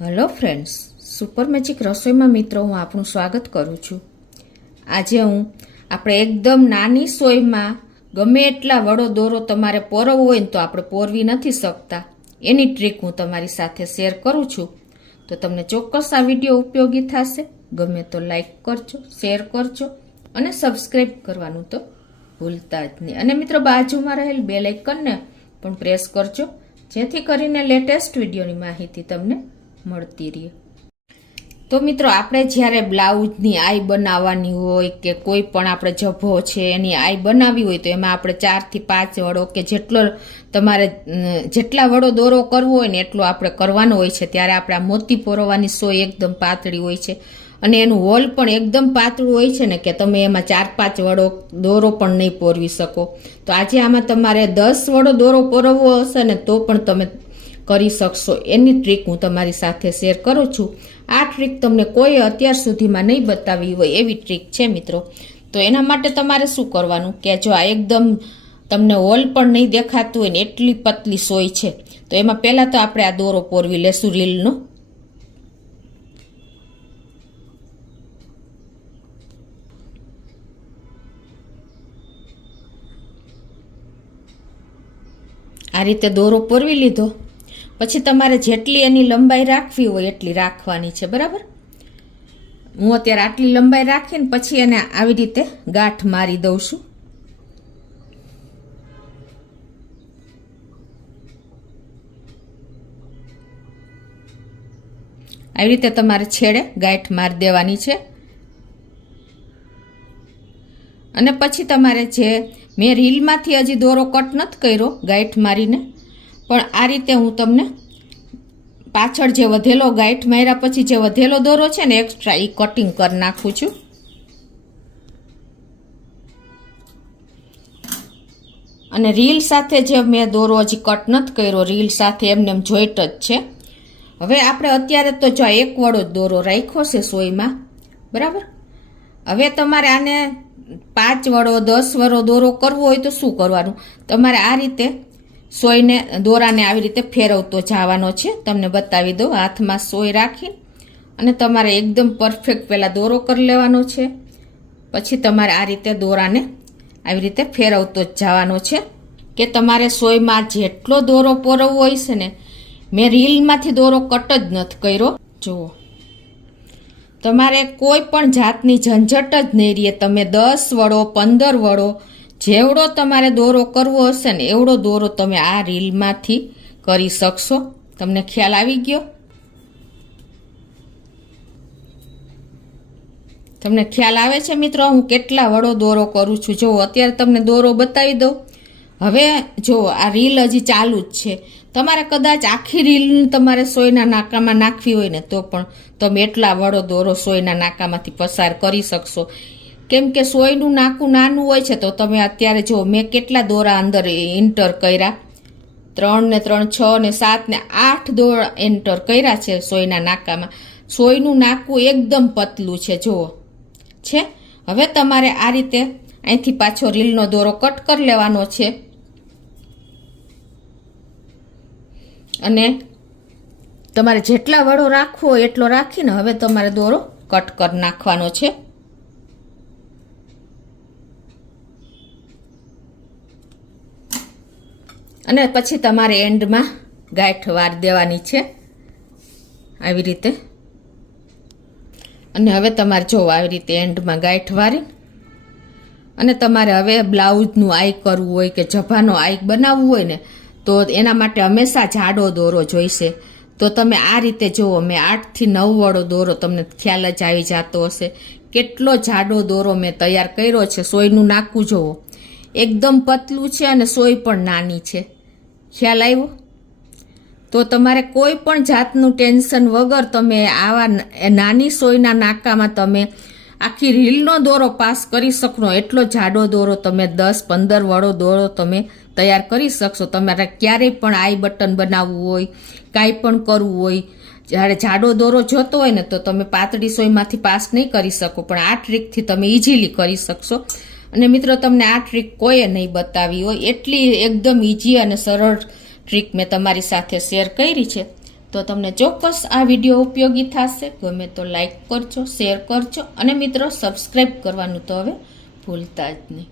Hello friends, super magic રસોઈમાં મિત્રો હું આપનું સ્વાગત કરું છું। આજે આપણે એકદમ નાની સોયમાં ગમે એટલા વડો દોરો તમારે પોરવવો હોય ને તો આપણે પોરવી નથી શકતા, એની ટ્રીક હું તમારી સાથે શેર કરું છું। તો તમને ચોક્કસ આ વિડીયો ઉપયોગી થશે। ગમે તો લાઈક કરજો, શેર કરજો અને સબસ્ક્રાઈબ કરવાનું તો ભૂલતા જ નહીં। અને મિત્રો બાજુમાં રહેલ બેલ આઇકનને પણ પ્રેસ કરજો, જેથી કરીને લેટેસ્ટ વિડીયોની માહિતી તમને મળતી રહે। તો મિત્રો આપણે જ્યારે બ્લાઉઝની આઈ બનાવવાની હોય કે કોઈ પણ આપણે જભો છે એની આઈ બનાવવી હોય તો એમાં આપણે 4 થી 5 વડો કે જેટલો તમારે જેટલા વડો દોરો કરવો હોય ને એટલો આપણે કરવાનો હોય છે। ત્યારે આપણે આ મોતી પોરવવાની સોય એકદમ પાતળી હોય છે અને એનું હોલ પણ એકદમ પાતળું હોય છે ને કે તમે એમાં 4-5 વડો દોરો પણ નહીં પોરવી શકો। તો આજે આમાં તમારે 10 વડો દોરો પોરવવો હશે ને તો પણ તમે કરી શકશો, એની ટ્રીક હું તમારી સાથે શેર કરું છું। આ ટ્રીક તમને કોઈ અત્યાર સુધીમાં નહીં બતાવી હોય એવી ટ્રીક છે મિત્રો। તો એના માટે તમારે શું કરવાનું કે જો આ એકદમ તમને હોલ પણ નહીં દેખાતું હોય ને એટલી પતલી સોય છે, તો એમાં પહેલાં તો આપણે આ દોરો પોરવી લેશું રીલનો। આ રીતે દોરો પોરવી લીધો પછી તમારે જેટલી એની લંબાઈ રાખવી હોય એટલી રાખવાની છે, બરાબર। હું અત્યારે આટલી લંબાઈ રાખીને પછી એને આવી રીતે ગાંઠ મારી દઉં છું। આવી રીતે તમારે છેડે ગાંઠ મારી દેવાની છે અને પછી તમારે જે મેં રીલમાંથી હજી દોરો કટ નથી કર્યો ગાંઠ મારીને, પણ આ રીતે હું તમને પાછળ જે વધેલો ગાંઠ માર્યા પછી જે વધેલો દોરો છે ને એક્સ્ટ્રા એ કટિંગ કરી નાખું છું। અને રીલ સાથે જે મેં દોરો હજી કટ નથી કર્યો, રીલ સાથે એમને એમ જોઈન્ટ જ છે। હવે આપણે અત્યારે તો જો 1 વડો દોરો રાખ્યો છે સોયમાં, બરાબર। હવે તમારે આને 5 વડો 10 વડો દોરો કરવો હોય તો શું કરવાનું, તમારે આ રીતે સોયને દોરાને આવી રીતે ફેરવતો જવાનો છે। તમને બતાવી દઉં, હાથમાં સોય રાખી અને તમારે એકદમ પરફેક્ટ પહેલાં દોરો કરી લેવાનો છે, પછી તમારે આ રીતે દોરાને આવી રીતે ફેરવતો જ જવાનો છે કે તમારે સોયમાં જેટલો દોરો પોરવવો હોય છે ને, મેં રીલમાંથી દોરો કટ જ નથી કર્યો। જુઓ, તમારે કોઈ પણ જાતની ઝંઝટ જ નહીં રહે। તમે 10 વડો 15 વડો જેવડો તમારે દોરો કરવો હશે ને એવડો દોરો તમે આ રીલમાંથી કરી શકશો। તમને ખ્યાલ આવી ગયો? તમને ખ્યાલ આવે છે મિત્રો હું કેટલા વડો દોરો કરું છું? જો અત્યારે તમને દોરો બતાવી દઉં। હવે જો આ રીલ હજી ચાલુ જ છે, તમારે કદાચ આખી રીલ તમારે સોયના નાકામાં નાખવી હોય ને તો પણ તમે એટલા વડો દોરો સોયના નાકામાંથી પસાર કરી શકશો, કેમ કે સોયનું નાકું નાનું હોય છે। તો તમે અત્યારે જો મેં કેટલા દોરા અંદર એન્ટર કર્યા, 3 ને 3 6 ને 7 ને 8 દોરા એન્ટર કર્યા છે સોયના નાકામાં। સોયનું નાકું એકદમ પતલું છે, જુઓ છે। હવે તમારે આ રીતે અહીંથી પાછો રીલનો દોરો કટ કરી લેવાનો છે અને તમારે જેટલા વડો રાખવો હોય એટલો રાખીને હવે તમારે દોરો કટ કરી નાખવાનો છે। અને પછી તમારે એન્ડમાં ગાંઠ વારી દેવાની છે આવી રીતે। અને હવે તમારે જો આવી રીતે એન્ડમાં ગાંઠ વારી અને તમારે હવે બ્લાઉઝનું આઈ કરવું હોય કે જભાનો આઈ બનાવવું હોય ને તો એના માટે હંમેશા જાડો દોરો જોઈશે। તો તમે આ રીતે જુઓ, મેં 8 થી 9 વડો દોરો તમને ખ્યાલ જ આવી જતો હશે કેટલો જાડો દોરો મેં તૈયાર કર્યો છે। સોયનું નાકું જુઓ એકદમ પતલું છે અને સોય પણ નાની છે, ખ્યાલ આવ્યો? તો તમારે કોઈ પણ જાતનું ટેન્શન વગર તમે આવા નાની સોયના નાકામાં તમે આખી રીલનો દોરો પાસ કરી શકશો। એટલો જાડો દોરો તમે 10-15 વડો દોરો તમે તૈયાર કરી શકશો। તમારે ક્યારેય પણ આઈ બટન બનાવવું હોય, કાંઈ પણ કરવું હોય, જ્યારે જાડો દોરો જોતો હોય ને તો તમે પાતળી સોયમાંથી પાસ નહીં કરી શકો, પણ આ ટ્રીકથી તમે ઇઝીલી કરી શકશો। અને મિત્રો તમને આ ટ્રીક કોઈએ નહીં બતાવી હોય એટલી એકદમ ઇઝી અને સરળ ટ્રીક મેં તમારી સાથે શેર કરી છે। તો તમને ચોક્કસ આ વિડીયો ઉપયોગી થશે. ગમે તો લાઈક કરજો, શેર કરજો અને મિત્રો સબસ્ક્રાઈબ કરવાનું તો હવે ભૂલતા જ નહીં.